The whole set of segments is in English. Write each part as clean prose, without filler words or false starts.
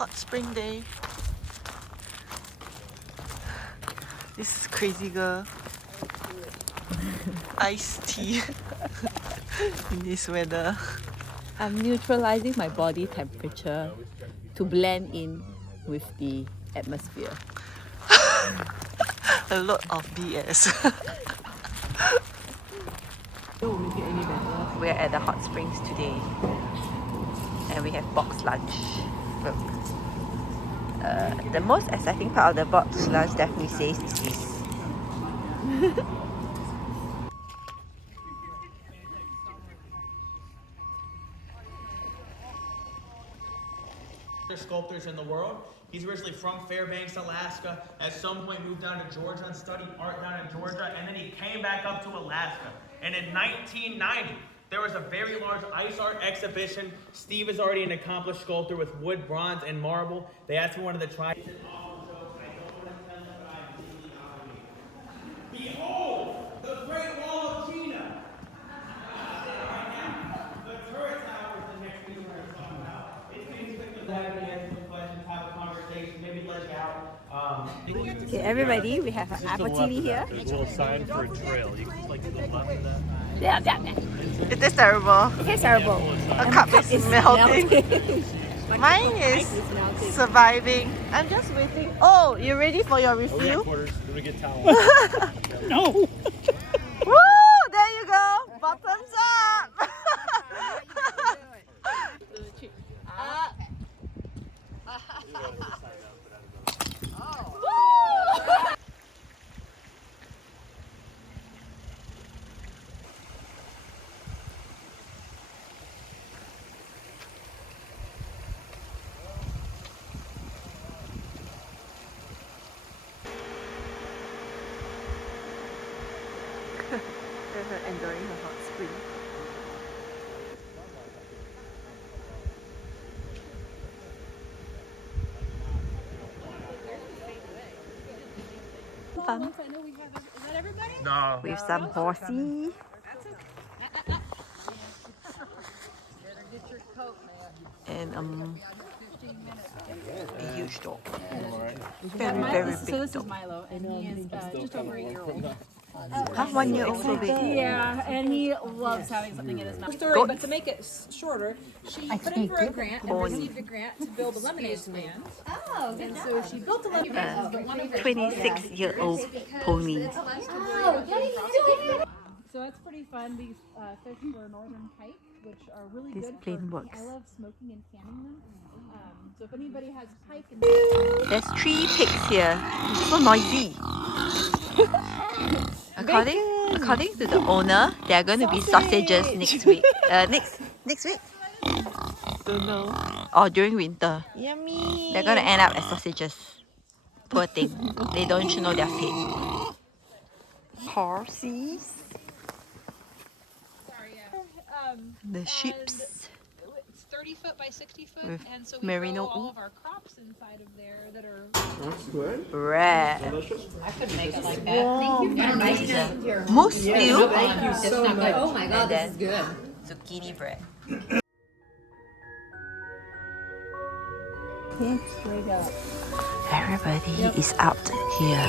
hot spring day. This crazy girl. Iced tea in this weather. I'm neutralizing my body temperature to blend in with the atmosphere. A lot of BS. We're at the hot springs today and we have box lunch. Look. The most exciting part of the box lunch definitely says this. Sculptors in the world. He's originally from Fairbanks, Alaska. At some point moved down to Georgia and studied art down in Georgia, and then he came back up to Alaska. And in 1990, there was a very large ice art exhibition. Steve is already an accomplished sculptor with wood, bronze, and marble. They asked me wanted to try. It's an awful joke. I don't want to tell them, but I'm really obligated. Behold, the Great Wall of Chena. Right now, the turret tower is the next thing we're going to talk about. It's things like that. Maybe let you out. Okay, everybody, we have an appetini here. There's a little sign for a trail. You can like to the left of that. Yeah. It is terrible. It tastes terrible. A cup is melting. Mine is surviving. I'm just waiting. Oh, you ready for your Oh, we got refill? quarters. Let me get towels. No. Woo! There you go. Bottoms up. Enjoying the hot spring. Fun. No. With some horsey. And a huge dog. Very, very big So this is dog. Milo, and he is just over a year old. Huh? 1 year old so big. Yeah, and he loves having something in his mouth. Story, but to make it shorter, she put in for a grant and received a grant to build a lemonade stand. Oh, and so she built a lemonade stand, but one of her 26-year-old pony. So it's pretty fun. We fish for northern pike, which are really This good. plane works. I love smoking and canning them. So if anybody has pike and There's 3 pigs here. It's so noisy. According to the owner, there are going to be sausages next week. Next week? Don't know. Or during winter. Yummy. They're going to end up as sausages. Poor thing. They don't know their fate. Horses. The sheeps. It's 30 foot by 60 foot, With and so we merino grow all wool. of our crops inside of there that are. Bread. I couldn't make it like that. Thank you very much. This is a moose stew. Thank you so much. Oh my God, this is good. Zucchini bread. Everybody is out here.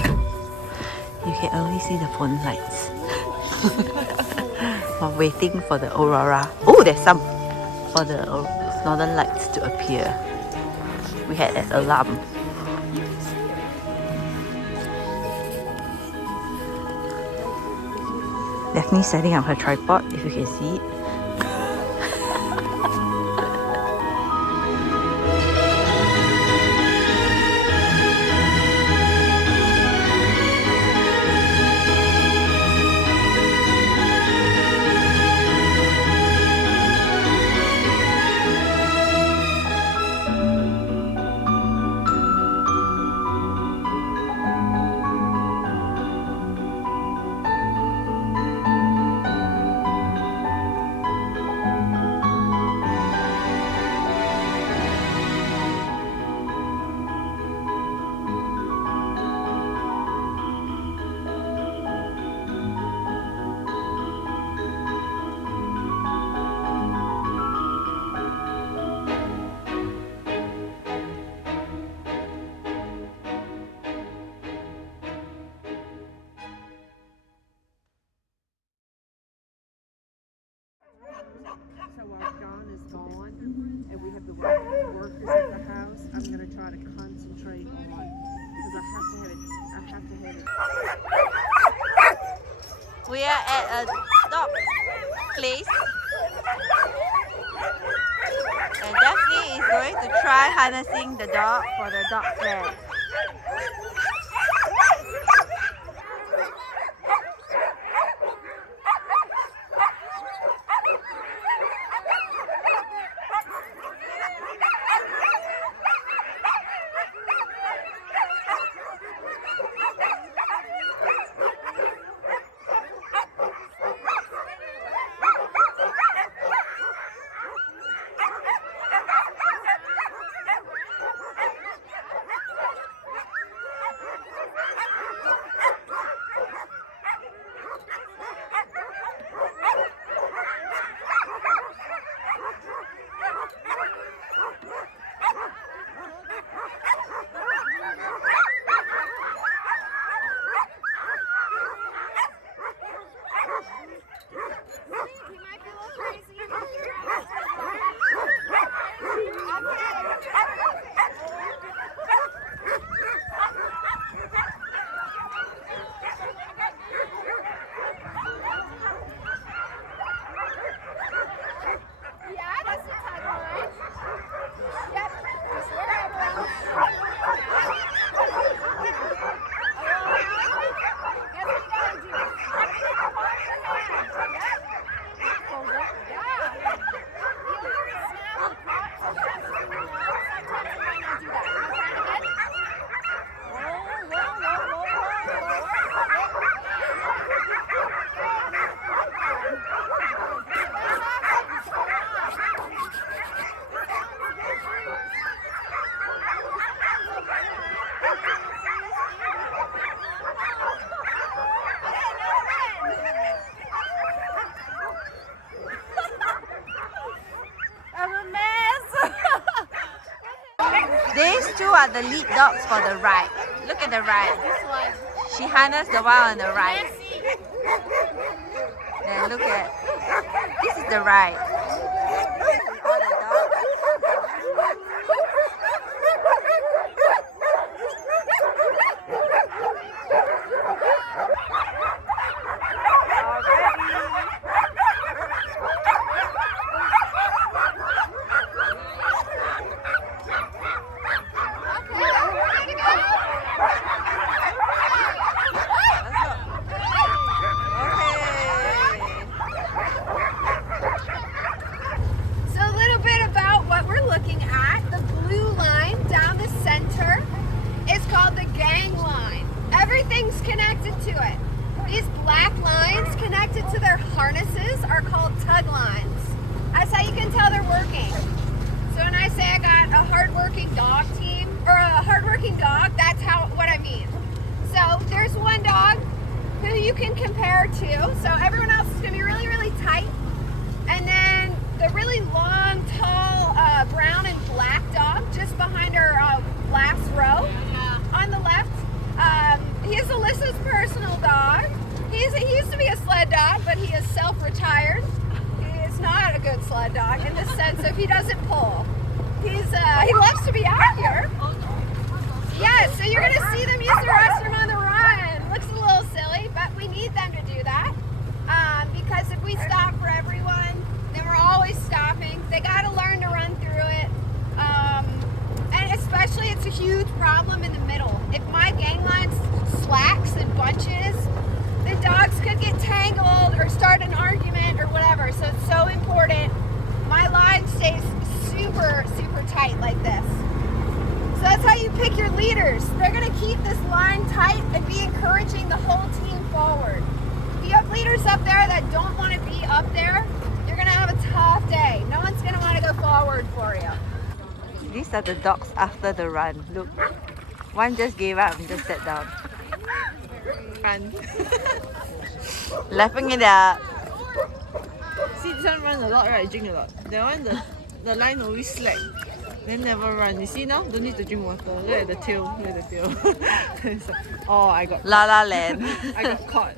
You can only see the phone lights. While waiting for the aurora. Oh, there's some for the northern lights to appear. We had an alarm. Daphne setting up her tripod, if you can see it. is gone and we have the workers at the house, I'm gonna try to concentrate on because I have to have it. We are at a dog place. And Daphne is going to try harnessing the dog for the dog sled. These two are the lead dogs for the ride. Look at the ride. She harnessed the one on the right. Then look at, this is the ride. All the dogs. Everything's connected to it. These black lines connected to their harnesses are called tug lines. That's how you can tell they're working. So when I say I got a hardworking dog team, or a hardworking dog, that's what I mean. So there's one dog who you can compare to. So everyone else is going to be really, really tight. And then the really long, tall, brown and black dog just behind our last row on the left. He's Alyssa's personal dog. He used to be a sled dog, but he is self-retired. He is not a good sled dog in the sense of he doesn't pull. He loves to be out here. Yeah, so you're going to see them use the restroom on the run. Looks a little silly, but we need them to do that. Because if we stop for everyone, then we're always stopping. They got to learn to run through it. And especially it's a huge problem in the middle. If my gang line slacks and bunches, the dogs could get tangled or start an argument or whatever. So it's so important my line stays super, super tight like this. So that's how you pick your leaders. They're going to keep this line tight and be encouraging the whole team forward. If you have leaders up there that don't want to be up there, you're going to have a tough day. No one's going to want to go forward for you. These are the dogs after the run. Look, one just gave up and just sat down. Run. Lapping it up. See, this one runs a lot, right? Drink a lot. That one, the line always slack. Then never run. You see now? Don't need to drink water. Look at the tail. Look at the tail. It's like, oh, I got La La Land. I got caught.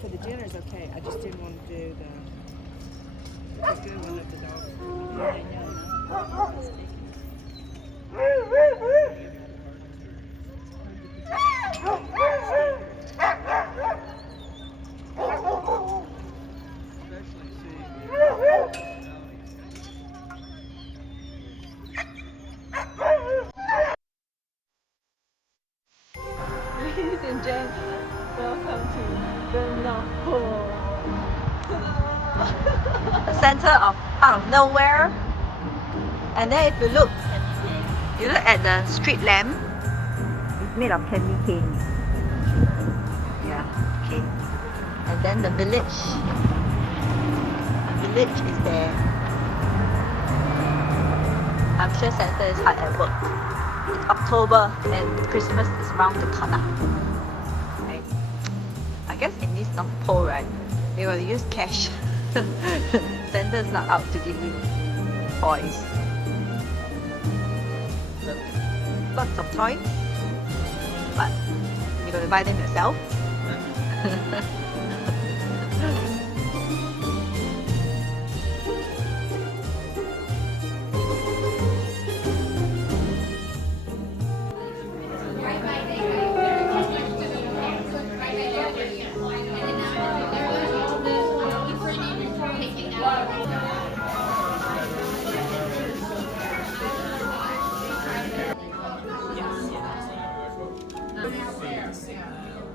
For the dinner's okay. I just didn't want to do picture of one of the dogs. Ladies and gents, welcome to the North Pole. Center of out of nowhere. And then if you look at the street lamp, it's made of candy cane. Yeah, okay. And then the village is there. I'm sure Santa is hard at work. It's October and Christmas is around the corner. Right? I guess in this North Pole, right, they will use cash. Santa's not out to give you toys. Lots of toys, but you gotta buy them yourself.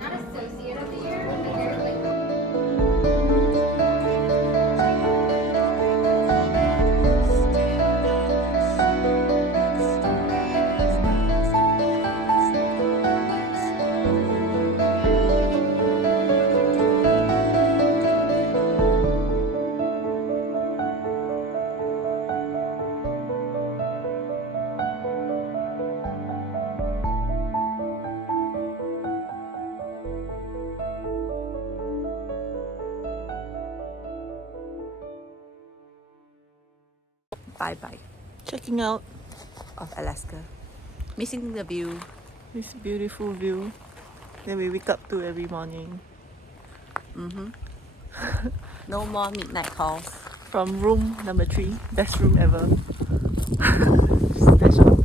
Not associate of the year, but they're like. Bye. Checking out of Alaska. Missing the view. This beautiful view that we wake up to every morning. No more midnight calls. From room number 3, best room ever. Special.